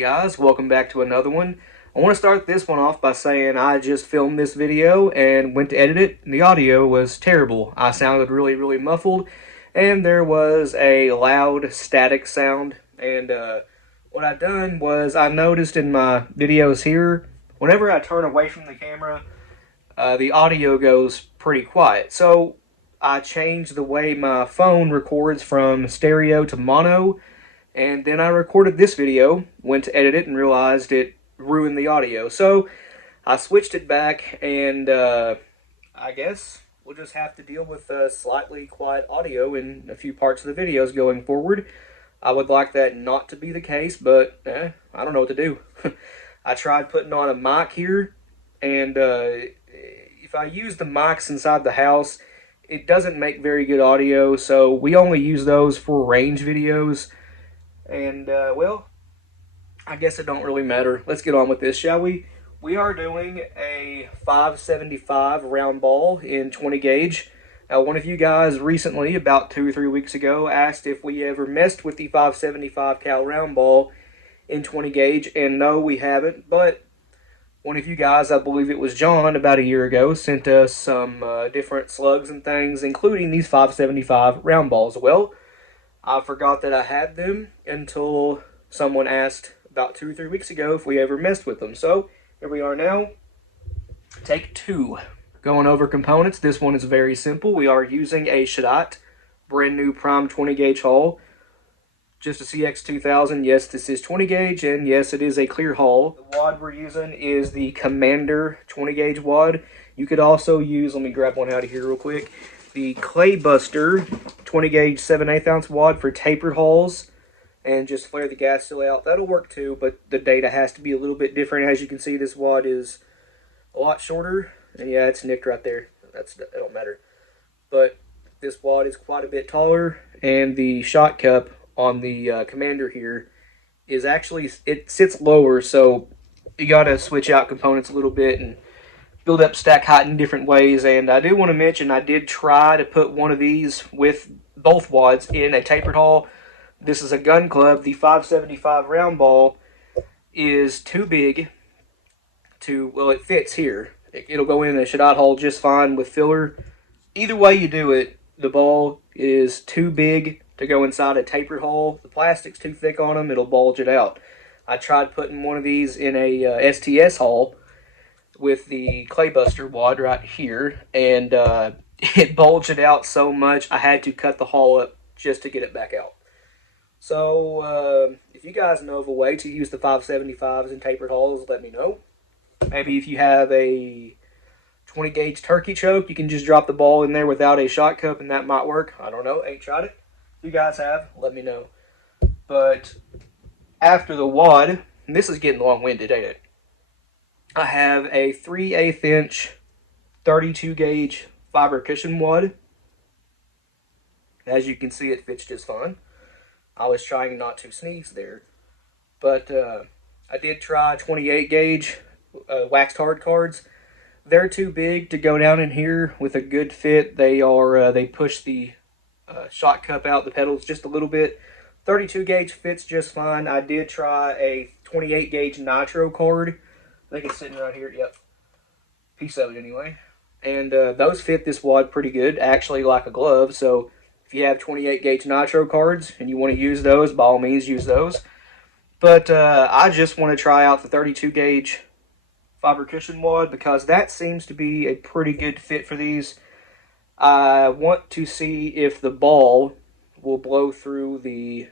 guys, welcome back to another one. I want to start this one off by saying I just filmed this video and went to edit it, and the audio was terrible. I sounded really muffled, and there was a loud static sound. And what I done was I noticed in my videos here, whenever I turn away from the camera, the audio goes pretty quiet. So I changed the way my phone records from stereo to mono. And then I recorded this video, went to edit it, and realized it ruined the audio. So I switched it back, and I guess we'll just have to deal with slightly quiet audio in a few parts of the videos going forward. I would like that not to be the case, but I don't know what to do. I tried putting on a mic here, and if I use the mics inside the house, it doesn't make very good audio, so we only use those for range videos. And, well, I guess it don't really matter. Let's get on with this, shall we? We are doing a 575 round ball in 20 gauge. Now, one of you guys recently, about 2 or 3 weeks ago, asked if we ever messed with the 575 cal round ball in 20 gauge, and no, we haven't. But one of you guys, I believe it was John, about a year ago, sent us some different slugs and things, including these 575 round balls. Well, I forgot that I had them until someone asked about 2 or 3 weeks ago if we ever messed with them. So here we are now. Take 2. Going over components. This one is very simple. We are using a Shadat brand new prime 20 gauge hull. Just a CX2000. Yes, this is 20 gauge, and yes, it is a clear hull. The wad we're using is the Commander 20 gauge wad. You could also use, let me grab one out of here real quick, the Claybuster 20 gauge 7/8 ounce wad for tapered hulls, and just flare the gas seal out. That'll work too, but the data has to be a little bit different. As you can see, this wad is a lot shorter, and yeah, it's nicked right there. That don't matter. But this wad is quite a bit taller, and the shot cup on the Commander here is actually, it sits lower, so you gotta switch out components a little bit and build up stack height in different ways. And I do want to mention I did try to put one of these with both wads in a tapered hull. This is a gun club. The 575 round ball is too big to, well, it fits here. It'll go in a Shadat hull just fine with filler. Either way you do it, the ball is too big to go inside a tapered hull. The plastic's too thick on them, it'll bulge it out. I tried putting one of these in a STS hull with the Claybuster wad right here, and it bulged it out so much I had to cut the hull up just to get it back out. So if you guys know of a way to use the 575s in tapered hulls, let me know. Maybe if you have a 20 gauge turkey choke, you can just drop the ball in there without a shot cup, and that might work. I don't know, ain't tried it. If you guys have, let me know. But after the wad, and this is getting long-winded, ain't it? I have a 3/8 inch 32 gauge fiber cushion wad. As you can see, it fits just fine. I was trying not to sneeze there. But I did try 28 gauge waxed hard cards. They're too big to go down in here with a good fit. They are they push the shot cup out, the pedals, just a little bit. 32 gauge fits just fine. I did try a 28 gauge nitro card. I think it's sitting right here. Yep. Piece of it anyway. And those fit this wad pretty good, actually like a glove. So if you have 28 gauge nitro cards and you want to use those, by all means use those. But I just want to try out the 32 gauge fiber cushion wad because that seems to be a pretty good fit for these. I want to see if the ball will blow through the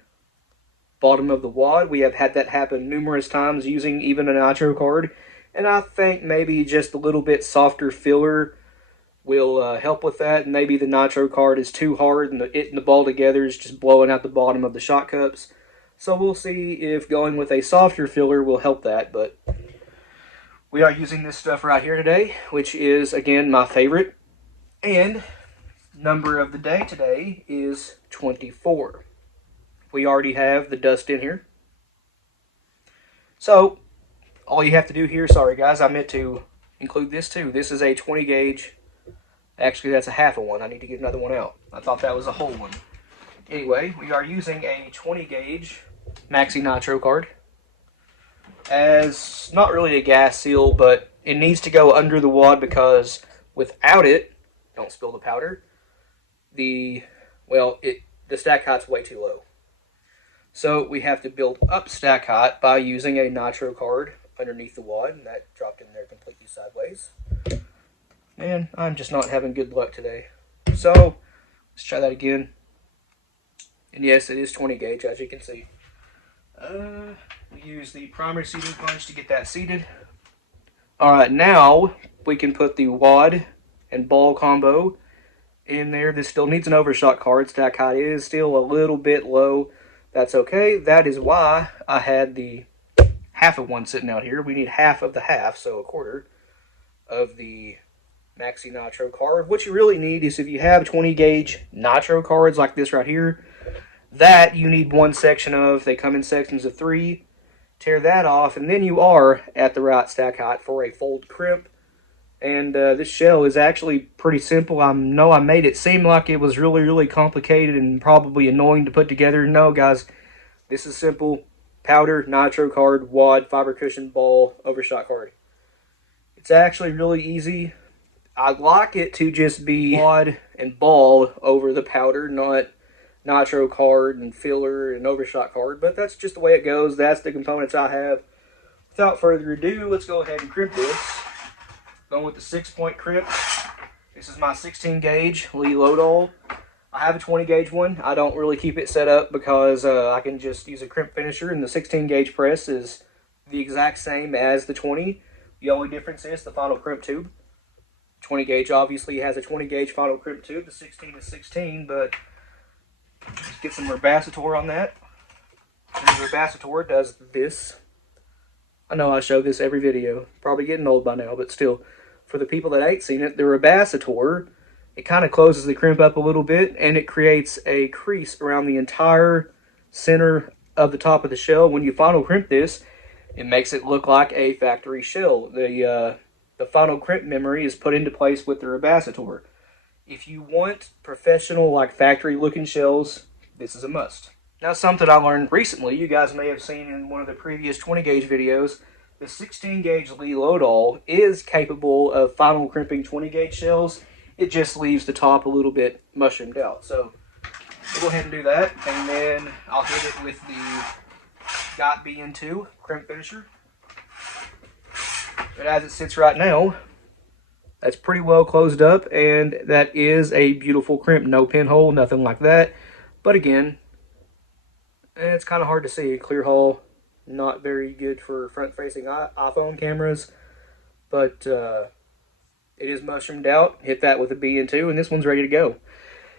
bottom of the wad. We have had that happen numerous times using even a nitro card. And I think maybe just a little bit softer filler will help with that. And maybe the nitro card is too hard and it and the ball together is just blowing out the bottom of the shot cups. So we'll see if going with a softer filler will help that. But we are using this stuff right here today, which is, again, my favorite. And number of the day today is 24. We already have the dust in here. So all you have to do here, sorry guys, I meant to include this too. This is a 20 gauge. Actually, that's a half of one. I need to get another one out. I thought that was a whole one. Anyway, we are using a 20 gauge Maxi Nitro card. as not really a gas seal, but it needs to go under the wad because without it, don't spill the powder, the stack height's way too low. So we have to build up stack height by using a nitro card underneath the wad, and that dropped in there completely sideways. Man, I'm just not having good luck today. So let's try that again. And yes, it is 20 gauge, as you can see. We use the primary seating punch to get that seated. Alright, now we can put the wad and ball combo in there. This still needs an overshot card. Stack height is still a little bit low. That's okay. That is why I had the half of one sitting out here. We need half of the half, so a quarter of the Maxi Nitro card. What you really need is, if you have 20 gauge Nitro cards like this right here, that you need one section of. They come in sections of 3. Tear that off, and then you are at the right stack height for a fold crimp. And this shell is actually pretty simple. I know I made it seem like it was really, really complicated and probably annoying to put together. No, guys, this is simple. Powder, nitro card, wad, fiber cushion, ball, overshot card. It's actually really easy. I'd like it to just be wad and ball over the powder, not nitro card and filler and overshot card, but that's just the way it goes. That's the components I have. Without further ado, let's go ahead and crimp this. Going with the 6-point crimp. This is my 16 gauge Lee Lodahl. I have a 20 gauge one. I don't really keep it set up because I can just use a crimp finisher, and the 16 gauge press is the exact same as the 20. The only difference is the final crimp tube. 20 gauge obviously has a 20 gauge final crimp tube. The 16 is 16, but let's get some Rebacitor on that. And the Rebacitor does this. I know I show this every video. Probably getting old by now, but still. For the people that ain't seen it, the Rebacitor, it kind of closes the crimp up a little bit, and it creates a crease around the entire center of the top of the shell. When you final crimp this, it makes it look like a factory shell. The final crimp memory is put into place with the Rebacitor. If you want professional, like factory-looking shells, this is a must. Now, something I learned recently, you guys may have seen in one of the previous 20 gauge videos, the 16 gauge Lee Lodahl is capable of final crimping 20 gauge shells. It just leaves the top a little bit mushroomed out. So we'll go ahead and do that, and then I'll hit it with the Got BN2 crimp finisher. But as it sits right now, that's pretty well closed up, and that is a beautiful crimp. No pinhole, nothing like that. But again, it's kind of hard to see. Clear hole, not very good for front-facing iPhone cameras, but it is mushroomed out. Hit that with a BN2, and this one's ready to go.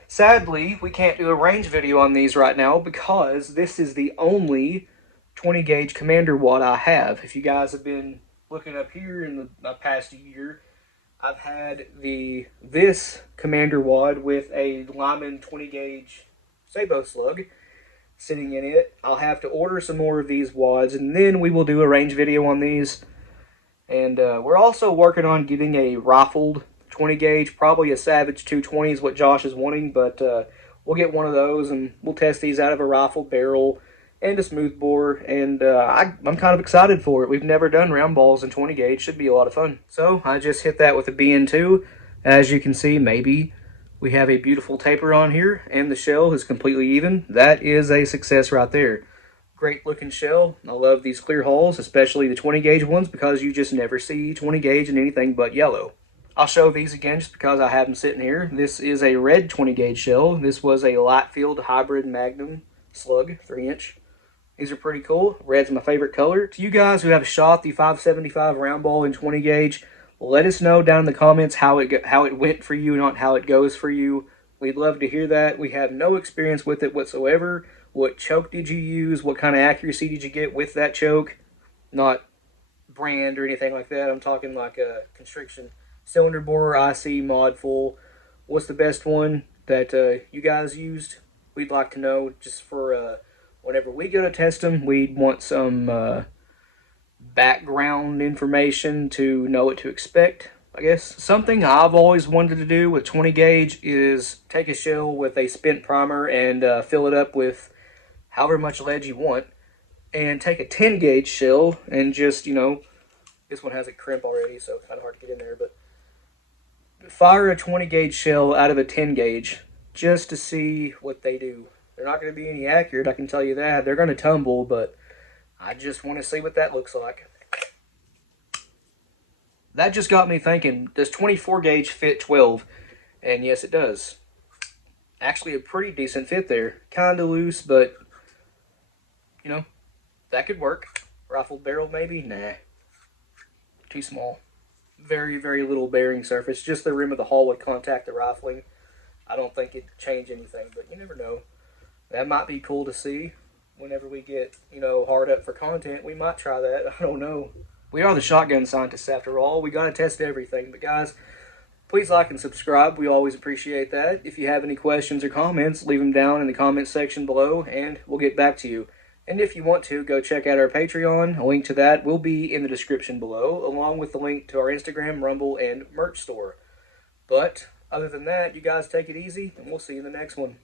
Sadly, we can't do a range video on these right now because this is the only 20 gauge Commander wad I have. If you guys have been looking up here in the past year, I've had this Commander wad with a Lyman 20 gauge Sabo slug sitting in it. I'll have to order some more of these wads, and then we will do a range video on these. And we're also working on getting a rifled 20 gauge, probably a Savage 220 is what Josh is wanting, but we'll get one of those, and we'll test these out of a rifled barrel and a smoothbore, and I'm kind of excited for it. We've never done round balls in 20 gauge. Should be a lot of fun. So I just hit that with a BN2. As you can see, maybe we have a beautiful taper on here, and the shell is completely even. That is a success right there. Great looking shell. I love these clear holes, especially the 20 gauge ones, because you just never see 20 gauge in anything but yellow. I'll show these again just because I have them sitting here. This is a red 20 gauge shell. This was a Lightfield Hybrid Magnum slug, 3-inch. These are pretty cool. Red's my favorite color. To you guys who have shot the 575 round ball in 20 gauge, let us know down in the comments how it went for you, not how it goes for you. We'd love to hear that. We have no experience with it whatsoever. What choke did you use? What kind of accuracy did you get with that choke? Not brand or anything like that. I'm talking like a constriction. Cylinder bore, IC, mod full. What's the best one that you guys used? We'd like to know, just for whenever we go to test them, we'd want some background information to know what to expect, I guess. Something I've always wanted to do with 20 gauge is take a shell with a spent primer and fill it up with however much lead you want. and take a 10 gauge shell and just, this one has a crimp already, so it's kind of hard to get in there, but fire a 20 gauge shell out of a 10 gauge just to see what they do. They're not going to be any accurate, I can tell you that. They're going to tumble, but I just want to see what that looks like. That just got me thinking, does 24 gauge fit 12? And yes, it does. Actually, a pretty decent fit there. Kind of loose, but, that could work. Rifled barrel, maybe? Nah. Too small. Very, very little bearing surface. Just the rim of the hull would contact the rifling. I don't think it'd change anything, but you never know. That might be cool to see. Whenever we get, hard up for content, we might try that. I don't know. We are the shotgun scientists after all. We gotta test everything. But guys, please like and subscribe. We always appreciate that. If you have any questions or comments, leave them down in the comment section below, and we'll get back to you. And if you want to, go check out our Patreon. A link to that will be in the description below, along with the link to our Instagram, Rumble, and merch store. But other than that, you guys take it easy, and we'll see you in the next one.